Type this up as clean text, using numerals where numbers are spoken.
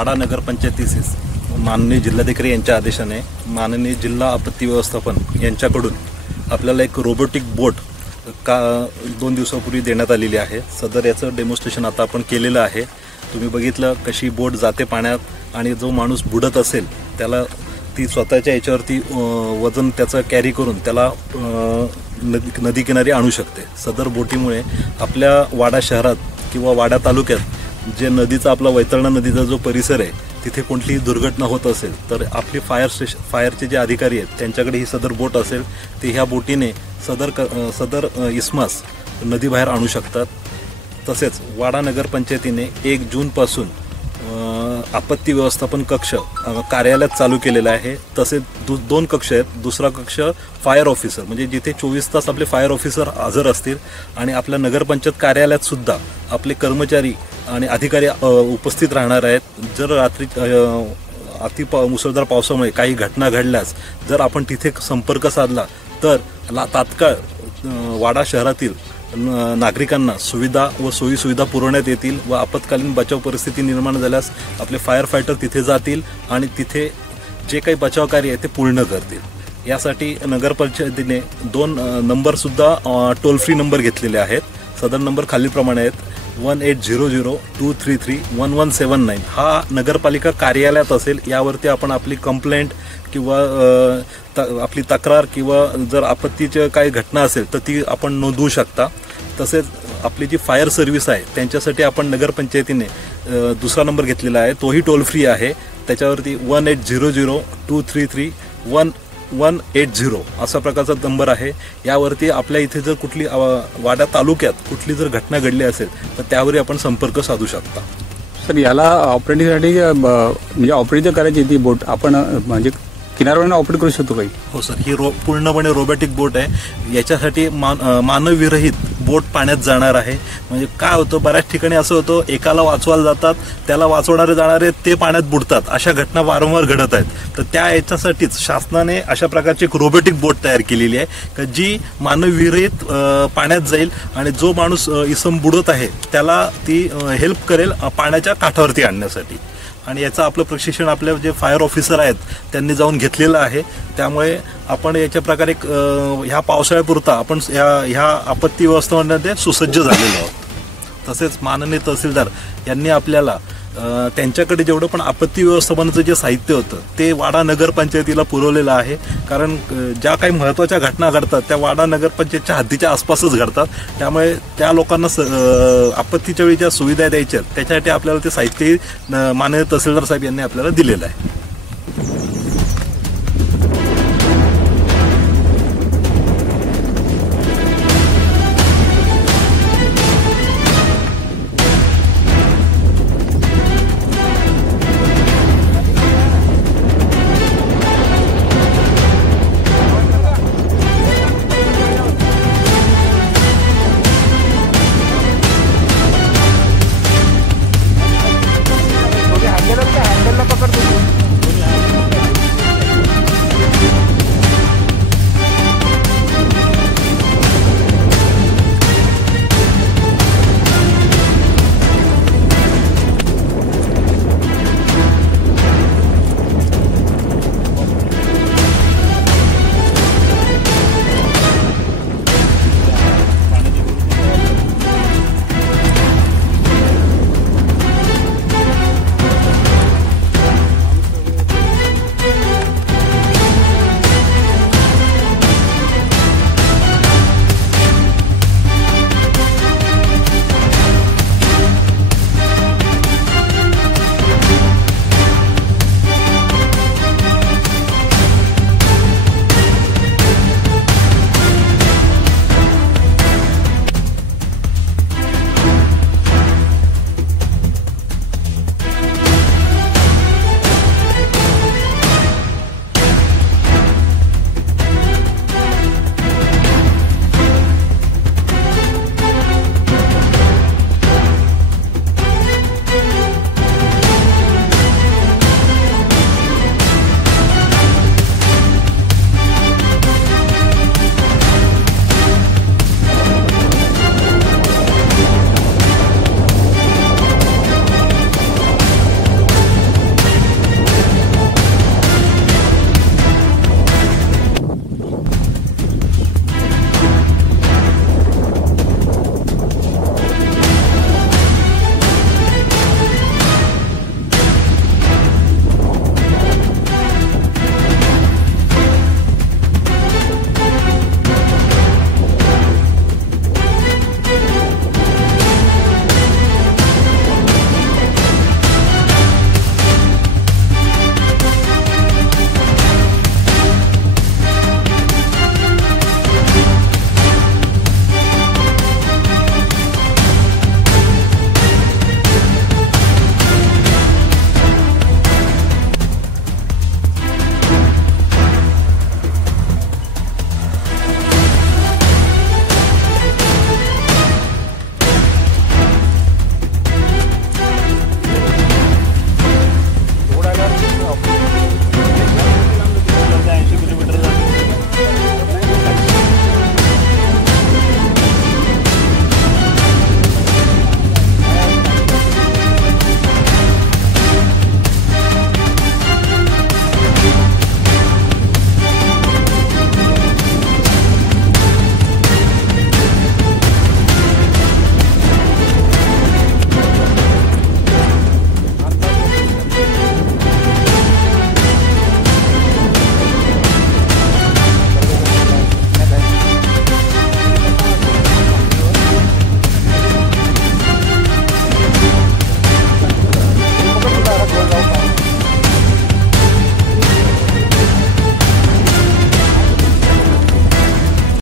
वाडा नगरपंचायतीचे माननीय जिल्हाधिकारी यांच्या आदेशाने माननीय जिल्हा आपत्ती व्यवस्थापन यांच्याकडून आपल्याला एक रोबोटिक बोट 2 दिवसापूर्वी देण्यात आलेली आहे। सदर याचं डेमॉन्स्ट्रेशन आता आपण केलेलं आहे। तुम्ही बघितलं कशी बोट जाते पाण्यात आणि जो माणूस बुडत असेल त्याला ती स्वतःच्या याच्यावरती वजन त्याचं कॅरी करून त्याला नदी किनारी आणू शकते। सदर बोटीमुळे आपल्या वाडा शहरात किंवा वाडा तालुक्यात जे नदीचा आपला वैतरणा नदीचा जो परिसर आहे तिथे कोणतीही दुर्घटना होत असेल तर आपली फायरचे जे अधिकारी आहेत त्यांच्याकडे ही सदर बोट असेल ते ह्या बोटीने सदर इस्मास नदीबाहेर आणू शकतात। तसेच वाडा नगरपंचायतीने 1 जूनपासून आपत्ती व्यवस्थापन कक्ष कार्यालयात चालू केलेला आहे। तसेच 2 कक्ष आहेत। दुसरा कक्ष फायर ऑफिसर म्हणजे जिथे 24 तास आपले फायर ऑफिसर हजर असतील आणि आपल्या नगरपंचायत कार्यालयात सुद्धा आपले कर्मचारी आणि अधिकारी उपस्थित राहणार आहेत। जर रात्री मुसळधार पावसामुळे काही घटना घडल्यास जर आपण तिथे संपर्क साधला तर तात्काळ वाडा शहरातील नागरिकांना सुविधा व सोयीसुविधा पुरवण्यात येतील व आपत्कालीन बचाव परिस्थिती निर्माण झाल्यास आपले फायर फायटर तिथे जातील आणि तिथे जे काही बचाव कार्य आहे ते पूर्ण करतील। यासाठी नगरपंचायतीने 2 नंबरसुद्धा टोल फ्री नंबर घेतलेले आहेत। सदर नंबर खालीलप्रमाणे आहेत 1800-233-1179 हा नगरपालिका कार्यालयात असेल। यावरती आपण आपली कंप्लेंट किंवा आपली तक्रार किंवा जर आपत्तीची काही घटना असेल तर ती आपण नोंदवू शकता। तसेच आपली जी फायर सर्व्हिस आहे त्यांच्यासाठी आपण नगरपंचायतीने दुसरा नंबर घेतलेला आहे, तोही टोल फ्री आहे। त्याच्यावरती 1800-233-1180 असा प्रकारचा नंबर आहे। यावरती आपल्या इथे जर कुठली वाडा तालुक्यात कुठली जर घटना घडली असेल तर त्यावरही आपण संपर्क साधू शकता। सर याला ऑपरेटिंगसाठी म्हणजे ऑपरेटिंग करायची ती बोट आपण म्हणजे किनाऱ्यावर ऑपरेट करू शकतो काही? हो सर, ही पूर्णपणे रोबोटिक बोट आहे। याच्यासाठी मानवविरहित बोट पाण्यात जाणार आहे। म्हणजे काय होतं बऱ्याच ठिकाणी असं होतं एकाला वाचवायला जातात त्याला वाचवणारे जाणारे ते पाण्यात बुडतात, अशा घटना वारंवार घडत आहेत। तर त्या याच्यासाठीच शासनाने अशा प्रकारची एक रोबोटिक बोट तयार केलेली आहे की जी मानवविरहित पाण्यात जाईल आणि जो माणूस इसम बुडत आहे त्याला ती हेल्प करेल पाण्याच्या काठावरती आणण्यासाठी। आणि याचं आपलं प्रशिक्षण आपले जे फायर ऑफिसर आहेत त्यांनी जाऊन घेतलेलं आहे। त्यामुळे आपण याच्या प्रकारे ह्या पावसाळ्यापुरता आपण ह्या आपत्ती व्यवस्थापनामध्ये सुसज्ज झालेलो आहोत। तसेच माननीय तहसीलदार यांनी आपल्याला त्यांच्याकडे जेवढं पण आपत्ती व्यवस्थापनाचं जे साहित्य होतं ते वाडा नगरपंचायतीला पुरवलेलं आहे। कारण ज्या काही महत्त्वाच्या घटना घडतात त्या वाडा नगरपंचायतच्या हद्दीच्या आसपासच घडतात। त्यामुळे त्या लोकांना आपत्तीच्या वेळी ज्या सुविधा द्यायच्या त्याच्यासाठी आपल्याला ते साहित्य माननीय तहसीलदार साहेब यांनी आपल्याला दिलेलं आहे।